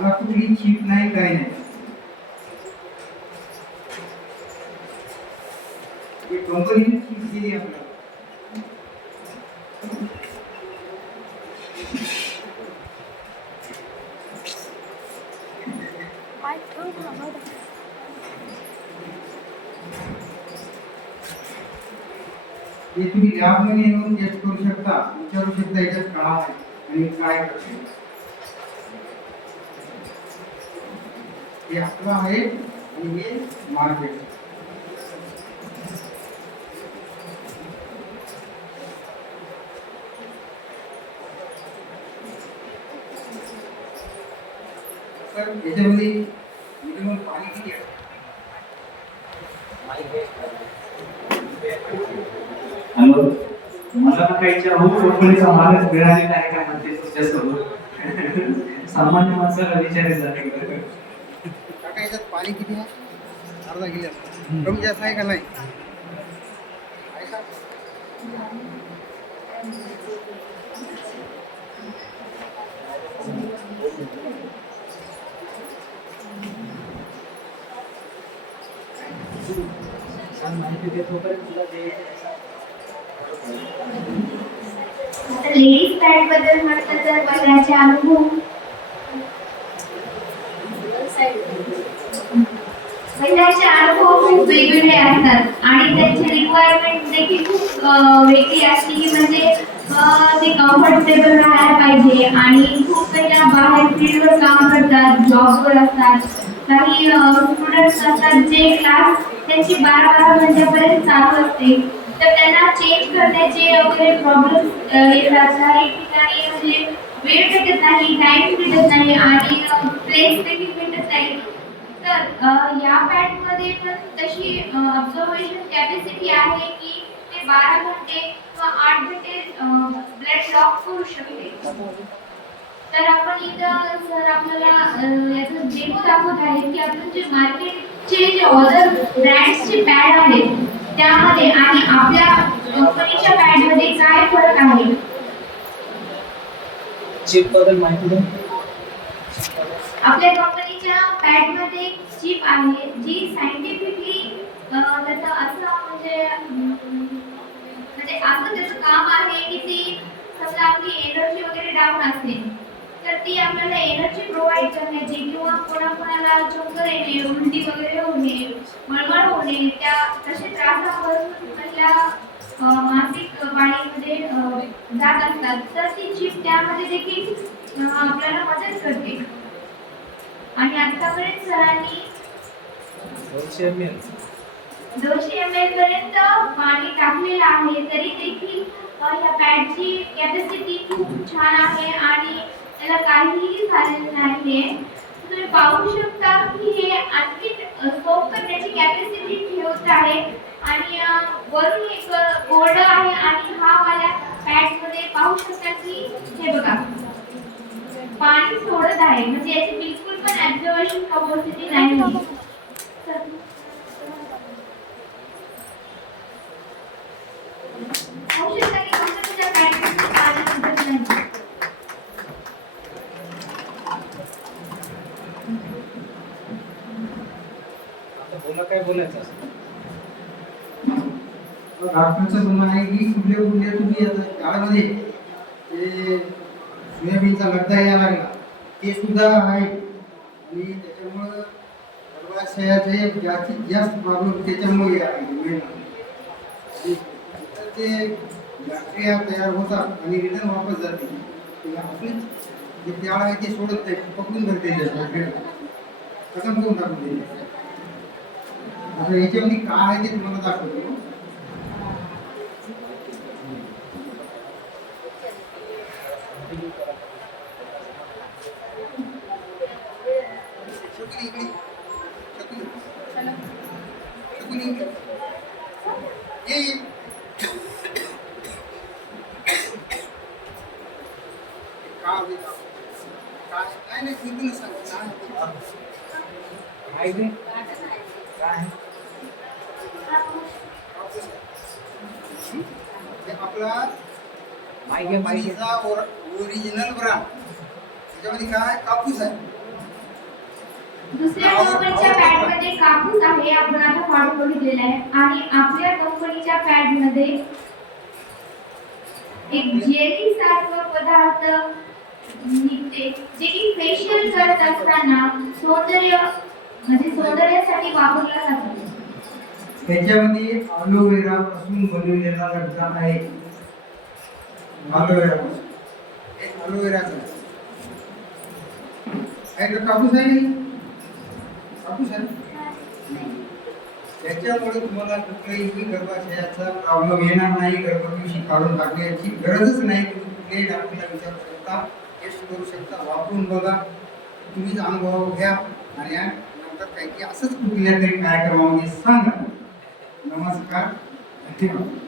त्याला कुठली चीप नाही, काही नाही. कंपनीने चीप दिली आपल्याला. हे तुम्ही लॅबमध्ये येऊन टेस्ट करू शकता, विचारू शकता याच्यात काय आहे आणि काय करते. हे आपलं आहे आणि हे मार्केट. सर याच्यामध्ये मिनिमम पाणी किती आहे? हॅलो, मला काही विचार कंपनीचा मालच मिळालेला आहे का म्हणते तुमच्यासोबत. सामान्य माणसाला विचारायचं आहे. काका याच्यात पाणी किती आहे? अर्धा गिलास. कमी जास्त आहे का नाही? आहे का? लेडीज पॅड बद्दल म्हटलं तर महिलाचे अनुभव महिलाचे अनुभव खूप वेगवेगळे असतात आणि त्यांची रिक्वायरमेंट देखील खूप वेगळी असते की म्हणजे ते कम्फर्टेबल राहायला पाहिजे आणि खूप महिला बाहेर फील्डवर काम करतात, जॉबवर असतात. काही स्टुडंट्स असतात जे क्लास त्यांची 12 घंट्यापर्यंत चालू असते, तर त्यांना चेंज करण्याचे वगैरे प्रॉब्लेम येतात. काही ठिकाणी म्हणजे वेळ भेटत नाही, टाइम भेटत नाही आणि प्लेस देखील भेटत नाही. तर या पॅडमध्ये पण तशी ऑब्झर्वेशन कॅपॅसिटी आहे की ते 12 घंटे किंवा 8 घंटे ब्लड लॉक करू शकते. तर आपण इथं सर आपल्याला याचं डेमो दाखवत आहे की आपण जे मार्केटचे जे अदर ब्रँड्सचे पॅड आहेत त्यामध्ये आणि आपल्या कंपनीच्या पॅडमध्ये काय फरक आहे. चिप बद्दल माहिती द्या. आपल्या कंपनीच्या पॅडमध्ये चिप आहे जी सायंटिफिकली त्याचं असं म्हणजे असं त्याचं काम आहे की ती समजा आपली एनर्जी वगैरे डाऊन असते तर ती आपल्याला एनर्जी प्रोव्हाइड करण्याची किंवा कोणाकोणाला चक्कर येणे, उलटी वगैरे होणे, मळमळ होणे त्या तसे त्रासापासून आपल्या मानसिक वाढीमध्ये जात असतात तर ती चिप त्यामध्ये देखील आपल्याला मदत करते. आणि आतापर्यंत सरांनी 200 ml पर्यंत पाणी टाकलेलं आहे तरी देखील या पॅडची कॅपॅसिटी खूप छान आहे आणि त्याला काहीही झालेलं नाहीये. तुम्ही पाहू शकता की हे आणखी स्कोप करण्याची कॅपॅसिटी ठेवत आहे आणि वरून एक बोर्ड आहे आणि हा वाल्या पॅडमध्ये पाहू शकता की हे बघा पाणी सोडत आहे म्हणजे याची बिलकुल पण ऍब्झॉर्प्शन कॅपॅसिटी नाही. पाहू शकता की कंपनीच्या पॅडमध्ये पाणी सुटत नाही. बोला काय बोलायचं असं. डॉक्टरचं म्हणणं आहे की कुठले कुठले तुम्ही आता शाळेमध्ये ते सोयाबीनचा लगदा यायला लागला ते सुद्धा आहे आणि त्याच्यामुळं गर्भाशयाचे जास्तीत जास्त प्रॉब्लेम त्याच्यामुळे यायला तर ते बॅक्टेरिया तयार होतात आणि रिटर्न वापस जाते. आपली जे त्याळ आहे ते सोडत नाही, पकडून धरते खतम करून टाकून देते. आता याच्यामध्ये काय आहे ते तुम्हाला दाखवतो. आपला कंपनीचा ओरिजिनल ब्रँड त्याच्यामध्ये काय कापूस आहे दुसऱ्या कंपनीच्या पॅडमध्ये कापूस आहे, आपण आता फाडून बघितलेला आहे. आणि आपल्या कंपनीच्या पॅडमध्ये एक जेली सारखं पदार्थ निघते, जे की फेशियल करत असताना सौंदर्यासाठी वापरला जातो. त्याच्यामध्ये अलोवेरा पासून बनवलेला लगदा आहे. अलोवेरा अलोवेराचा आहे का? कापूस आहे की? कापूस आहे. त्याच्यामुळे तुम्हाला कुठल्याही गर्भाशयाचा प्रॉब्लेम येणार नाही. गर्भपिशवी काढून टाकण्याची गरजच नाही. तुम्ही कुठल्याही डॉक्टरला विचारू शकता, टेस्ट करू शकता, वापरून बघा, तुम्हीच अनुभव घ्या आणि नंतर काही असंच कुठल्या तरी कार्यक्रमामध्ये सांगा. नमस्कार, धन्यवाद.